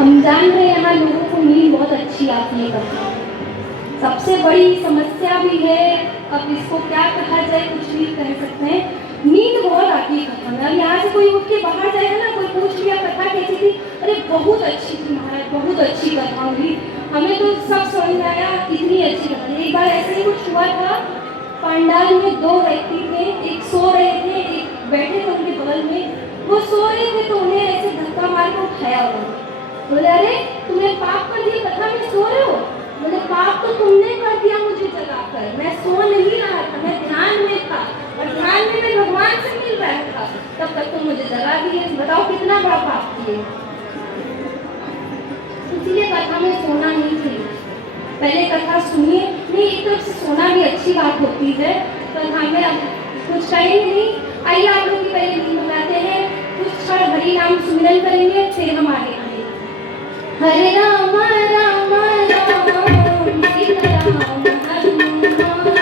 हम जान रहे हैं यहाँ लोगों को नींद बहुत अच्छी आती है कथा। सबसे बड़ी समस्या भी है, अब इसको क्या कहा जाए, कुछ भी कह सकते हैं, नींद बहुत आती है कथा में। अब यहाँ से कोई उठ के बाहर जाएगा ना, कोई पूछ लिया कथा कैसी थी, अरे बहुत अच्छी थी महाराज, बहुत अच्छी कथा हुई, हमें तो सब समझ में आया, कितनी अच्छी कथा। एक बार ऐसे ही कुछ हुआ था, पंडाल में दो व्यक्ति थे, एक सो रहे थे, एक बैठे थे उनके बगल में। वो सो रहे थे तो उन्हें ऐसे धक्का मार कर उठाया उन्होंने, बोले अरे तुम्हें पाप कर दिया, कथा में सो रहे हो? बोले पाप तो तुमने कर दिया मुझे जगाकर, मैं सो नहीं रहा था, मैं ध्यान में था और ध्यान में मैं भगवान से मिल रहा था, तब तक तुम मुझे जगा दिए, बताओ कितना बड़ा पाप किए। इसीलिए कथा में सोना नहीं चाहिए, पहले कथा सुनिए। नहीं, एक तरफ से सोना भी अच्छी बात होती है, कथा में अब कुछ कहेंगे नहीं। आइए आप लोग की पहले नींद लगाते हैं, कुछ क्षण हरि नाम सुमिरन करेंगे, फिर हम आगे बढ़ेंगे। हरे राम राम राम सीता राम हनुमान, हरे राम राम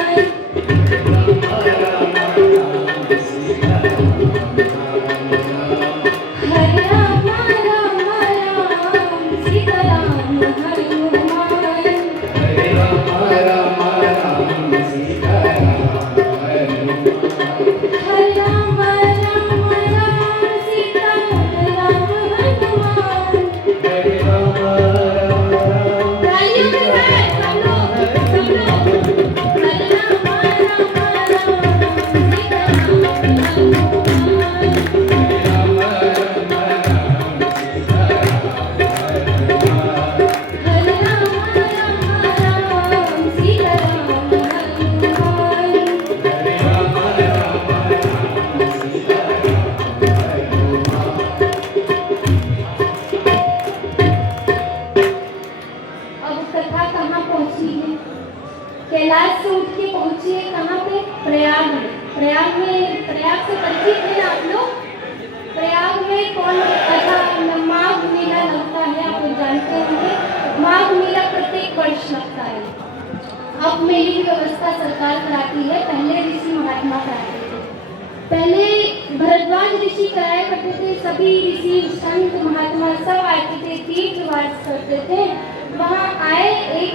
सीता राम हनुमान, हरे राम राम सीता राम हनुमान, हरे राम राम सीता राम हनुमान, हरे राम राम तालियों के साथ सब लोग हरे राम सीता राम हनुमान, हरे राम सीता राम हनुमान। अब कथा कहाँ पहुंची है? कैलाश से उठ के पहुंची है कहाँ पे? प्रयाग में। प्रयाग से परिचित है आप लोग? प्रयाग में कौन कथा माघ मेला लगता है, आप लोग जानते होंगे। माघ मेला प्रत्येक वर्ष लगता है। अब मेले की व्यवस्था सरकार कराती है, पहले ऋषि महात्मा कराते थे। पहले भरद्वाज ऋषि कराया करते थे, सभी ऋषि संत महात्मा सब आते थे, तीर्थवास करते थे। वहाँ आए एक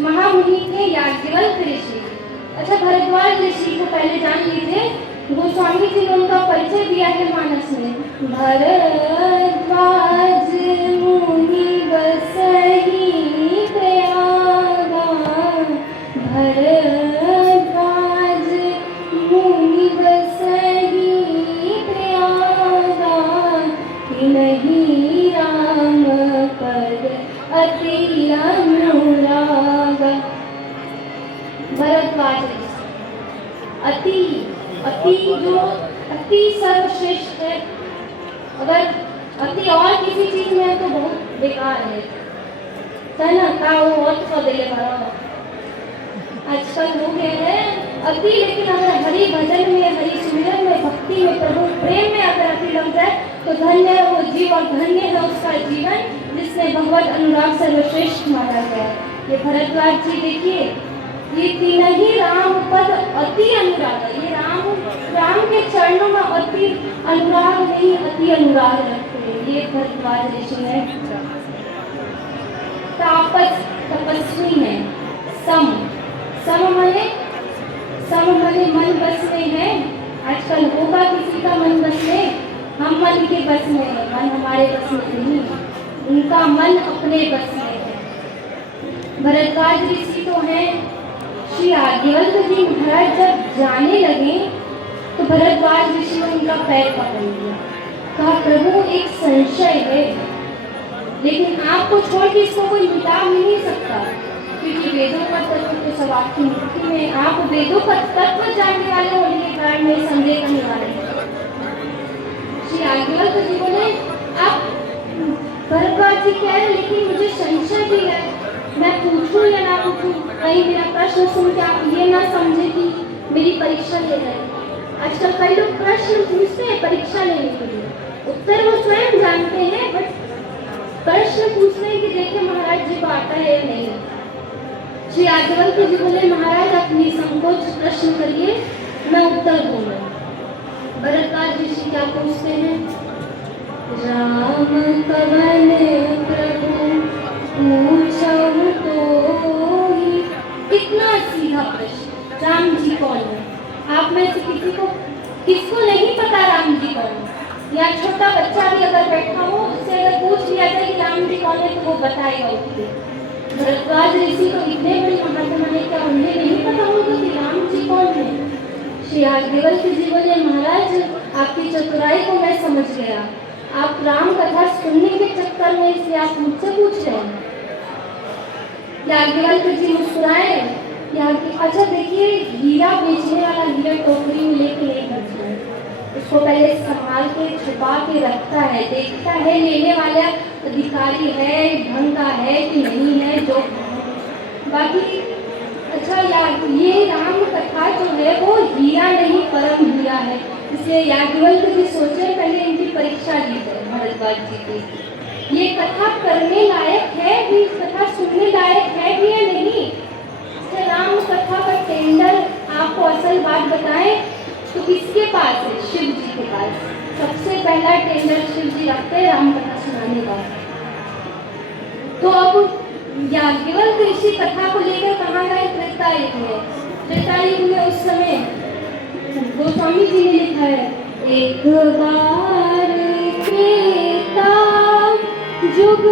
महामुनि थे याज्ञवल्क्य ऋषि। अच्छा, भरद्वाज ऋषि को पहले जान लीजिए, गोस्वामी जी ने उनका परिचय दिया है मानस में। भरद्वाज मुनि बसहि प्रयागा, भरद्वाज मुनि बसहि प्रयागा, तिनहि राम पद अति अनुरागा। भरद्वाज अति जो अति सर्वश्रेष्ठ है, अगर अति और किसी चीज में है तो बहुत बेकार है ना, का वो और तो दे भरा आजकल हो गए हैं अति। लेकिन अगर हरि भजन में, हरि सुमिरन में, भक्ति में, प्रभु प्रेम में अगर अति लग जाए तो धन्य है वो जीव और धन्य है उसका जीवन जिसने भगवत अनुराग सर्वश्रेष्ठ माना गया है। ये भरद्वाज जी देखिए, ये तीनही राम पद अति अनुराग है। ये राम के चरणों में अति अनुराग नहीं, अति अनुराग रखते हैं। ये भरद्वाज ऋषि है, तपस्वी है। सम मने मन बस में है। आजकल होगा किसी का मन बस में, हम मन के बस में है, मन हमारे बस में नहीं, उनका मन अपने बस में है। भरद्वाज ऋषि तो है। श्री याज्ञवल्क्य जी महाराज जब जाने लगे तो भरद्वाज ऋषि ने उनका पैर पकड़ लिया, कहा प्रभु एक संशय है, लेकिन आपको छोड़ के इसको कोई मिटा नहीं सकता, क्योंकि वेदों का तत्व तो सब आपकी मुट्ठी में, आप वेदों का तत्व जानने वाले होने के कारण मेरे संदेह का निवारण है। श्री याज्ञवल्क्य जी बोले आप भरद्वाज जी कह रहे, लेकिन मुझे संशय भी है, मैं पूछूं या ना पूछूं, कहीं मेरा प्रश्न सुन के आप ये ना समझे कि मेरी परीक्षा ले रहे हैं। आजकल कई लोग प्रश्न पूछते हैं परीक्षा लेने के लिए, उत्तर वो स्वयं जानते हैं, बट प्रश्न पूछते हैं कि देखिए महाराज जी को आता है या नहीं। श्री याज्ञवल्क्य जी बोले महाराज आप निसंकोच प्रश्न करिए, मैं उत्तर दूंगा। भरद्वाज ऋषि क्या पूछते हैं? राम कवन बताएगा उसके। भरद्वाज ऋषि तो इतने बड़े महात्मा है, क्या उन्हें नहीं पता होगा कि राम जी कौन है? श्री याज्ञवल्क्य जी बोले, महाराज आपकी चतुराई को मैं समझ गया, आप राम कथा सुनने के चक्कर में इसलिए आप मुझसे पूछ रहे हैं। याज्ञवल्क्य जी मुस्कुराए, अच्छा देखिए, हीरा बेचने वाला हीरा टोकरी में लेके नहीं बचता है, उसको पहले संभाल के छुपा के रखता है, देखता है लेने वाला अधिकारी है, ढंग का है कि नहीं है, जो बाकी। अच्छा ये राम कथा जो है वो हीरा नहीं परम हीरा है, इसलिए याज्ञवल्क्य जी सोचे पहले इनकी परीक्षा ली जाए भरद्वाज जी की, ये कथा करने लायक है भी, कथा सुनने लायक है भी या नहीं। राम कथा का टेंडर आपको असल बात बताएं तो किसके पास है? शिव जी के पास। सबसे पहला टेंडर शिव जी रखते हैं राम कथा सुनाने का। तो अब याज्ञवल्क्य ऋषि कथा को लेकर कहाँ गए? त्रेतायुग में। त्रेतायुग में उस समय गोस्वामी जी ने लिखा है, एक बार त्रेता युग